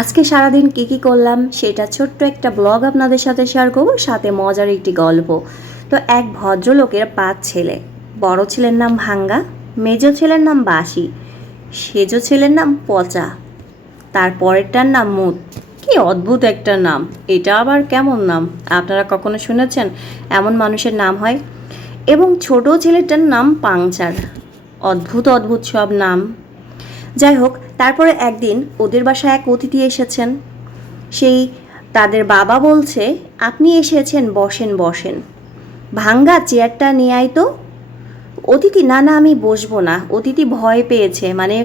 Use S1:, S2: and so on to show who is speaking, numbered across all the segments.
S1: আজকে সারাদিন কী কী করলাম সেটা ছোট্ট একটা ব্লগ আপনাদের সাথে শেয়ার করব, সাথে মজার একটি গল্প। তো এক ভদ্রলোকের পাঁচ ছেলে, বড় ছেলের নাম ভাঙ্গা, মেজ ছেলের নাম বাসি সেজ ছেলের নাম পচা, তার পরেরটার নাম মুত। কি অদ্ভুত একটা নাম, এটা আবার কেমন নাম? আপনারা কখনো শুনেছেন এমন মানুষের নাম হয়? এবং ছোট ছেলেটার নাম পাংচার। অদ্ভুত অদ্ভুত সব নাম। যাই হোক, তারপরে একদিন ওদের বাসায় এক অতিথি এসেছেন। সেই তাদের বাবা বলছে, আপনি এসেছেন, বসেন বসেন। ভাঙ্গা চেয়ারটা নিয়ে আয় তো। অতিথি, না না, আমি বসবো না। অতিথি ভয় পেয়েছে মানে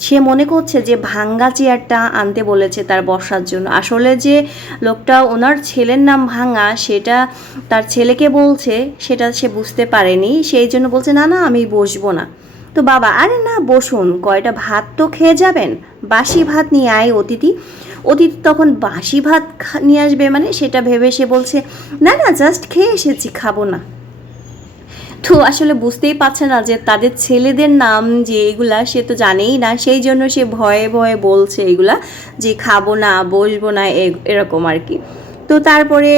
S1: সে মনে করছে যে ভাঙ্গা চেয়ারটা আনতে বলেছে তার বসার জন্য। আসলে যে লোকটা ওনার ছেলের নাম ভাঙ্গা, সেটা তার ছেলেকে বলছে, সেটা সে বুঝতে পারেনি, সেই জন্য বলছে, না না, আমি বসবো না। তো বাবা, আরে না, বসুন, কয়টা ভাত তো খেয়ে যাবেন? বাসি ভাত নিয়ে আয় অতিথি। অতিথি তখন বাসি ভাত নিয়ে আসবে মানে? সেটা ভেবে সে বলছে, না না জাস্ট খেয়ে এসেছি, খাব না। তো আসলে বুঝতেই পারছে না যে তাদের ছেলেদের নাম যে এগুলা সে তো জানেই না, সেই জন্য সে ভয়ে ভয়ে বলছে এগুলা যে খাব না, বসবো না এরকম আর কি। তো তারপরে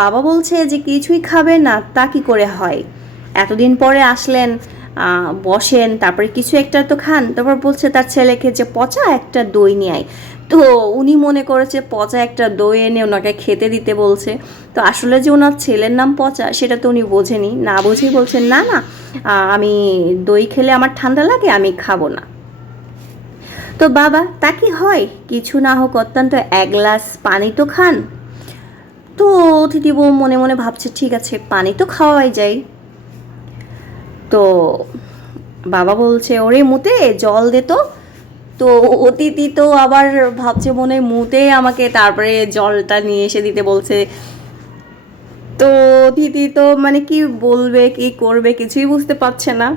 S1: বাবা বলছে যে কিছুই খাবে না, তা কি করে হয়? এতদিন পরে আসলেন বসেন, তারপরে কিছু একটা তো খান, তারপর বলছে তার ছেলেকে যে, পচা একটা দই নিয়ে তো উনি মনে করেছে পচা একটা দই এনে ওনাকে খেতে দিতে বলছে। তো আসলে যে ওনার ছেলের নাম পচা, সেটা তো উনি বোঝেনি। না বুঝেই বলছেন, না না আমি দই খেলে আমার ঠান্ডা লাগে, আমি খাব না। তো বাবা, তা কি হয়? কিছু না হোক, অত্যন্ত এক গ্লাস পানি তো খান। তো অতিথি বউ মনে মনে ভাবছে, ঠিক আছে, পানি তো খাওয়াই যায়। তো বাবা বলছে ওরে মুতে জল দে তো। তো অতিথি তো আবার ভাবছে মনে মুতে আমাকে তারপরে জলটা নিয়ে এসে দিতে বলছে। তো অতিথি তো মানে কি বলবে কি করবে কিছুই বুঝতে পারছে না।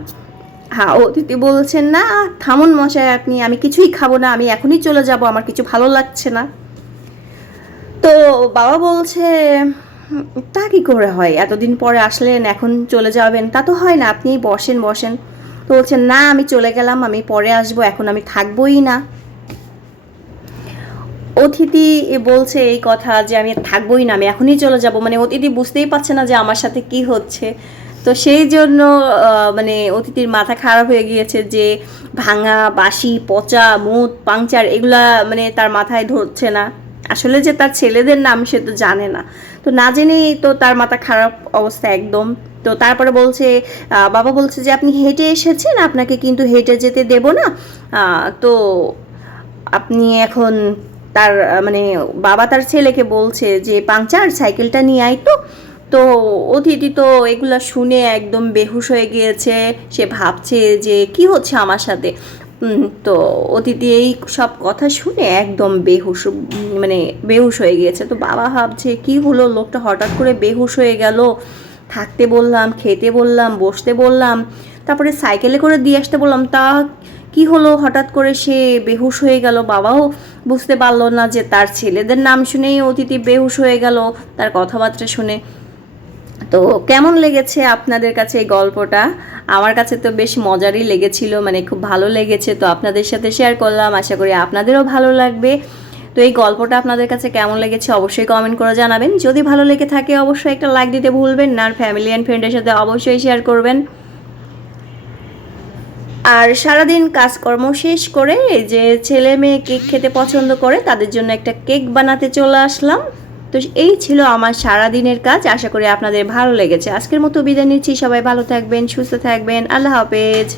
S1: হ্যাঁ অতিথি বলছেন না থামুন মশাই আপনি আমি কিছুই খাব না আমি এখনই চলে যাব আমার কিছু ভালো লাগছে না। তো বাবা বলছে "হুম, তা কি করে হয়? এতদিন পরে আসলেন, এখন চলে যাবেন। তা তো হয় না আপনি বসেন বসেন। তো বলছেন, না, আমি চলে গেলাম, আমি পরে আসব, এখন আমি থাকবোই না। অতিথি বলছে এই কথা যে, আমি থাকবোই না, আমি এখনই চলে যাব। মানে অতিথি বুঝতেই পারছে না যে, আমার সাথে কি হচ্ছে। তো সেই জন্য মানে অতিথির মাথা খারাপ হয়ে গিয়েছে যে, ভাঙা বাসি পচা, মুত, পাংচার, এগুলা মানে তার মাথায় ধরছে না। আসলে যে তার ছেলেদের নাম সে তো জানে না। তো না জেনেই তো তার মাথা খারাপ অবস্থা একদম। তো তারপরে বলছে বাবা বলছে যে, আপনি হেঁটে এসেছেন? আপনাকে কিন্তু হেঁটে যেতে দেব না। তো আপনি এখন তার মানে বাবা তার ছেলেকে বলছে যে, পাংচার, সাইকেলটা নিয়ে আয় তো। তো অতিথি তো এগুলো শুনে একদম বেহুশ হয়ে গিয়েছে। সে ভাবছে যে, কি হচ্ছে আমার সাথে? তো অতিথি এই সব কথা শুনে একদম বেহুশ মানে বেহুশ হয়ে গিয়েছে। তো বাবা ভাবছে, কি হলো? লোকটা হঠাৎ করে বেহুশ হয়ে গেল। থাকতে বললাম, খেতে বললাম, বসতে বললাম, তারপরে সাইকেলে করে দিয়ে আসতে বললাম। তা কি হলো? হঠাৎ করে সে বেহুশ হয়ে গেল। বাবাও বুঝতে পারল না যে তার ছেলেদের নাম শুনেই অতিথি বেহুশ হয়ে গেল তার কথাবার্তা শুনে। তো কেমন লেগেছে আপনাদের কাছে এই গল্পটা? আমার কাছে তো বেশ মজারই লেগেছিল মানে খুব ভালো লেগেছে, তো আপনাদের সাথে শেয়ার করলাম, আশা করি আপনাদেরও ভালো লাগবে। তো এই গল্পটা আপনাদের কাছে কেমন লেগেছে অবশ্যই কমেন্ট করে জানাবেন। যদি ভালো লেগে থাকে অবশ্যই একটা লাইক দিতে ভুলবেন না, আর ফ্যামিলি অ্যান্ড ফ্রেন্ডের সাথে অবশ্যই শেয়ার করবেন। আর সারাদিন কাজকর্ম শেষ করে এই যে ছেলে মেয়ে কেক খেতে পছন্দ করে, তাদের জন্য একটা কেক বানাতে চলে আসলাম। তো এই ছিল আমার সারা দিনের কাজ। আশা করি আপনাদের ভালো লেগেছে। আজকের মতো বিদায় নিচ্ছি। সবাই ভালো থাকবেন, সুস্থ থাকবেন। আল্লাহ হাফেজ।